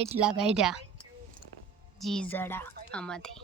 એટલા કાઢ્યા જી જડા આમાંથી.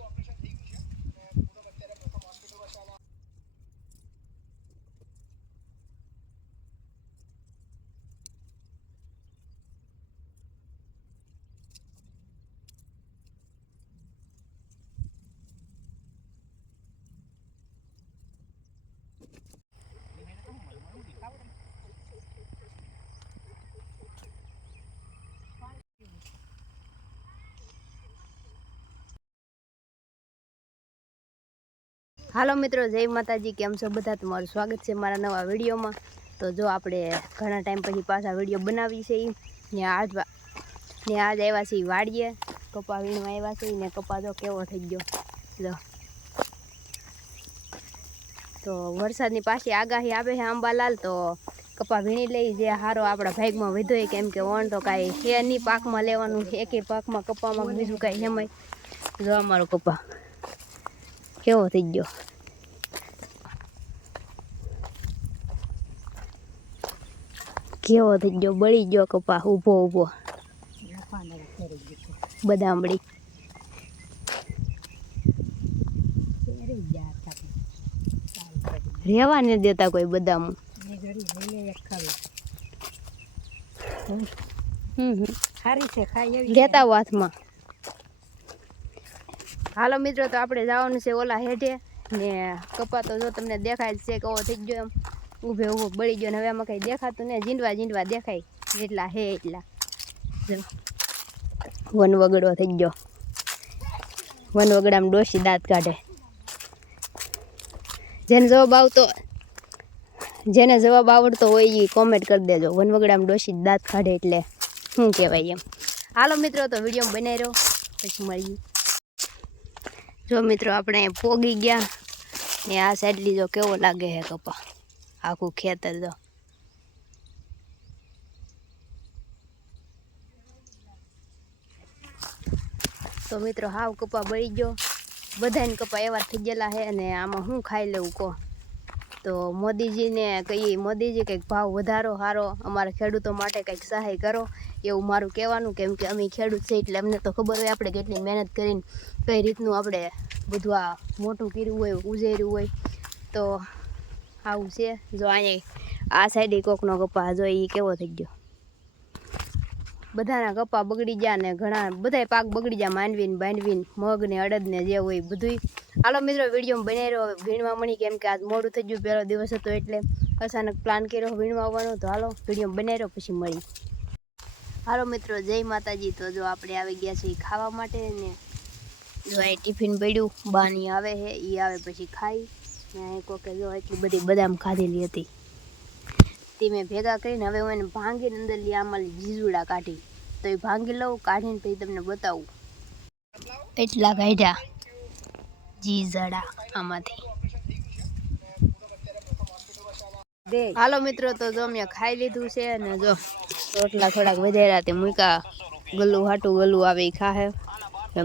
હાલો મિત્રો, જય માતાજી. કેમ છો બધા? તમારું સ્વાગત છે મારા નવા વિડીયોમાં. તો જો આપણે ઘણા ટાઈમ પછી પાછા વિડીયો બનાવી છે ને આજ આવ્યા છે વાડીએ કપા વીણવા આવ્યા છે ને કપા જો કેવો થઈ ગયો. જો તો વરસાદની પાછી આગાહી આવે છે અંબાલાલ, તો કપા વીણી લઈ જે હારો આપણા ભાગમાં વધ્યો. કેમ કે વણ તો કાંઈ છે નહીં પાકમાં લેવાનું, એકે પાકમાં કપામાં બીજું કાંઈ એમાંય. જો અમારો કપા કેવો થઈ ગયો. કેવો થઈ ગયો, બળી ગયો કપા ઊભો ઊભો બદામડી. રેવા ને દેતા કોઈ બદામ. લેતા હાથમાં. હાલો મિત્રો, તો આપણે જવાનું છે ઓલા હેઠે ને કપા તો જો તમને દેખાય છે કેવો થઈ ગયો, એમ ઊભે ઊભો બળી ગયો ને હવે આમાં કંઈ દેખાતું ને ઝીંડવા દેખાય જેટલા હે એટલા. વન વગડો થઈ ગયો. વન વગડામાં ડોશી દાંત કાઢે. જેને જવાબ આવડતો હોય એ કોમેન્ટ કરી દેજો. વન વગડામાં ડોશી દાંત કાઢે એટલે શું કહેવાય એમ. હાલો મિત્રો, તો વિડીયો બનાવી રહ્યો પછી મળીએ. જો મિત્રો, આપણે પોગી ગયા ને આ સાઈડ લીધો કેવો લાગે હે કપા, આખું ખેતર. જો તો મિત્રો હાવ કપા બળી ગયો. બધાને કપા એવા થઈ ગયેલા છે અને આમાં શું ખાઈ લેવું કહો. તો મોદીજીને કહીએ, મોદીજી કંઈક ભાવ વધારો સારો અમારા ખેડૂતો માટે કંઈક સહાય કરો, એવું મારું કહેવાનું. કેમ કે અમે ખેડૂત છે એટલે અમને તો ખબર હોય આપણે કેટલી મહેનત કરીને કઈ રીતનું આપણે બધું આ મોટું કર્યું હોય, ઉજેર્યું હોય. તો આવું છે. જો અહીંયા આ સાઈડે કોકનો કપા જો એ કેવો થઈ ગયો. બધાના કપા બગડી ગયા ને ઘણા બધાય પાક બગડી ગયા, માંડવીને બાંડવીને મગ ને અડદ ને જે હોય બધું. હાલો મિત્રો, વિડીયો બનાવી રહ્યો વીણવા મળી. કેમ કે આજ મોડું થઈ ગયું, પહેલો દિવસ હતો એટલે અચાનક પ્લાન કર્યો વીણવા આવવાનો. તો હાલો વિડીયો બનાવી રહ્યો પછી મળી. હાલો મિત્રો, જય માતાજી. તો જો આપણે આવી ગયા છીએ ખાવા માટે ને જો આ ટિફિન પડ્યું બાની આવે છે, એ આવે પછી ખાઈ ને કોકે જો એટલી બધી બદામ ખાધેલી હતી તે મેં ભેગા કરીને હવે હું એને ભાંગીને અંદર લઈ આમાં જીજુડા કાઢી. તો એ ભાંગી લઉં, કાઢીને પછી તમને બતાવું. એટલા કાઢ્યા જીજડા આમાંથી. હાલો મિત્રો, તો જો મેં ખાઈ લીધું છે ને જો રોટલા થોડાક વધાર્યા તે મૂક્યા. ગલ્લું હાટું ગલ્લું આવે એ ખાહે.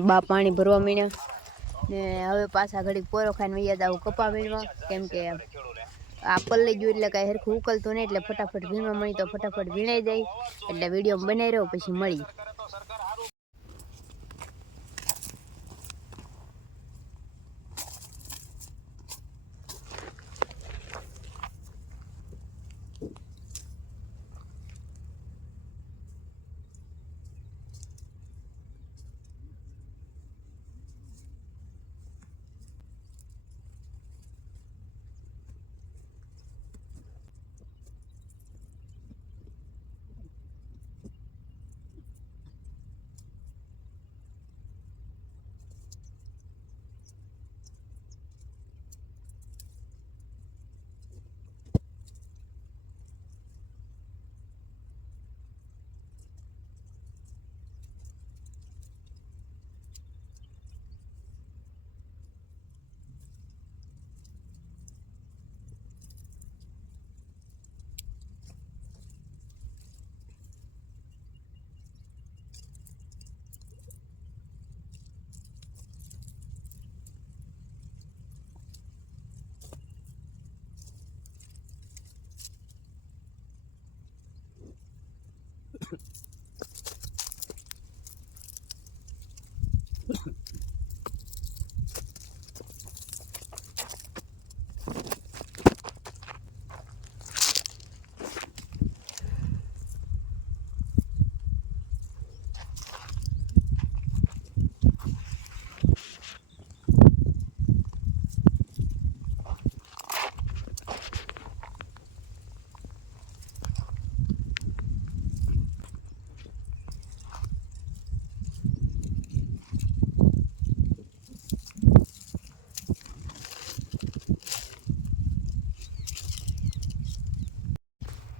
બા પાણી ભરવા માંડ્યા ને હવે પાછા ઘડીક પોરો ખાઈને વૈયા જાવ કપા વીણવા. કેમ કે આ પલ્લી ગયું એટલે કાંઈ હરખું ઉકલતું નહીં, એટલે ફટાફટ વીણવા મળી તો ફટાફટ વીણાઈ જાય. એટલે વિડીયો બનાવી રહ્યો પછી મળી.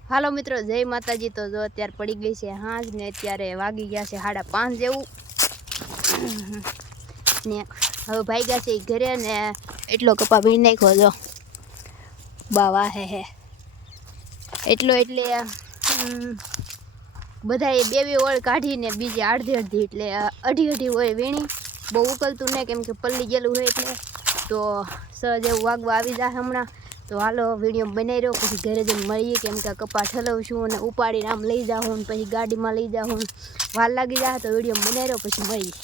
હાલો મિત્રો, જય માતાજી. તો જો અત્યારે પડી ગઈ છે હાંજ ને અત્યારે વાગી ગયા છે 5:30 જેવું ને હવે ભાઈ ગયા છે ઘરે ને એટલો કપા વીણ નાખ્યો જો બાવા હે એટલો એટલે બધાએ બે ઓળ કાઢીને બીજી અડધી એટલે અઢી ઓળ વીણી. બહુ ઉકલતું નહીં કેમ કે પલ્લી ગયેલું હોય એટલે તો સહજ એવું વાગવા આવી જાય હમણાં. તો હાલો વિડીયો બનાવી રહ્યો, પછી ઘરે જઈને મળીએ કેમ કે કપા ઠલવશું અને ઉપાડીને આમ લઈ જાઉં પછી ગાડીમાં લઈ જાઉં વાર લાગી જાય. તો વિડીયો બનાવી રહ્યો પછી મળીએ.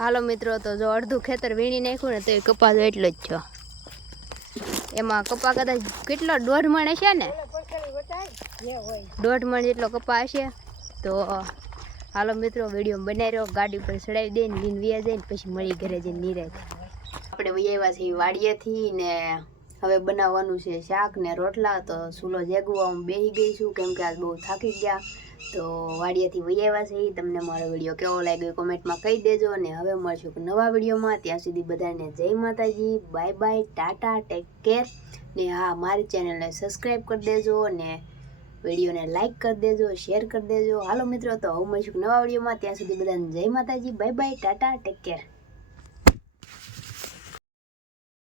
હાલો મિત્રો, તો જો અડધું ખેતર વીણી નાખ્યું ને તો એ કપા જો એટલો જ છો. એમાં કપા કદાચ કેટલો 1.5 મણ હશે ને, 1.5 મણ જેટલો કપા હશે. તો હાલો મિત્રો, વિડીયો બનાવી રહ્યો, ગાડી પર ચડાવી દઈને લીન વ્યા જઈને પછી મળી ઘરે જઈને નિરાય. આપણે વૈયા છીએ વાડિયાથી ને હવે બનાવવાનું છે શાક ને રોટલા. તો ચૂલો જેગવા હું બેસી ગઈ છું કેમ કે આજ બહુ થાકી ગયા. તો વાડિયાથી વૈયા છે. તમને મારો વિડીયો કેવો લાગ્યો કોમેન્ટમાં કહી દેજો અને હવે મળશું નવા વિડીયોમાં. ત્યાં સુધી બધાને જય માતાજી, bye bye, Tata, take care ને હા, મારી ચેનલને સબસ્ક્રાઈબ કરી દેજો અને વિડીયોને લાઈક કરી દેજો, શેર કરી દેજો. હાલો મિત્રો, તો હવે મળશું નવા વિડીયોમાં. ત્યાં સુધી બધાને જય માતાજી, bye bye, Tata, take care.